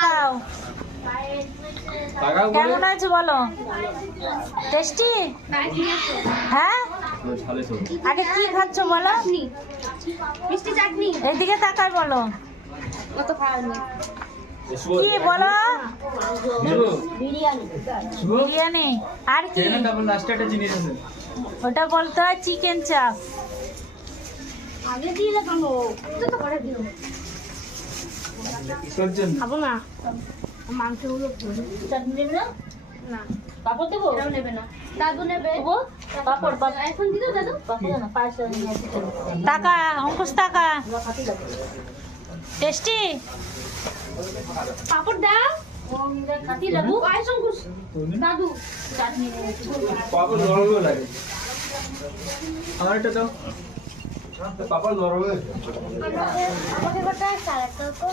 তাকাও। কেমন আছে বলো? টেস্টি? হ্যাঁ, আগে কি খাচ্ছ বলো? মিষ্টি চাটনি। এইদিকে তাকাই বলো কত খাওয়ানি? কি বলো? বিরিয়ানি। বিরিয়ানি। আর কি? ওটা বলতে হয় চিকেন চাপ। আগে দিয়ে দেখানো তো করে দিও। খাবো না, মাংস গুলো চাটনি নেবে না? না পাপড় দেবো? এটাও নেবে না, দাদু নেবে। পাপড় এখন দিতে দাদু পাপড় না পাঁচশো। টাকা অঙ্কুশ টাকা টেস্টি। পাপড় দাও। খাতি লেবু আয় শঙ্কুশ দাদু চাটনি পাপড় নরম লাগে। আমার এটা দাও। পাপড় নরম লাগে। আমাকে গোটা সালাদ দাও তো।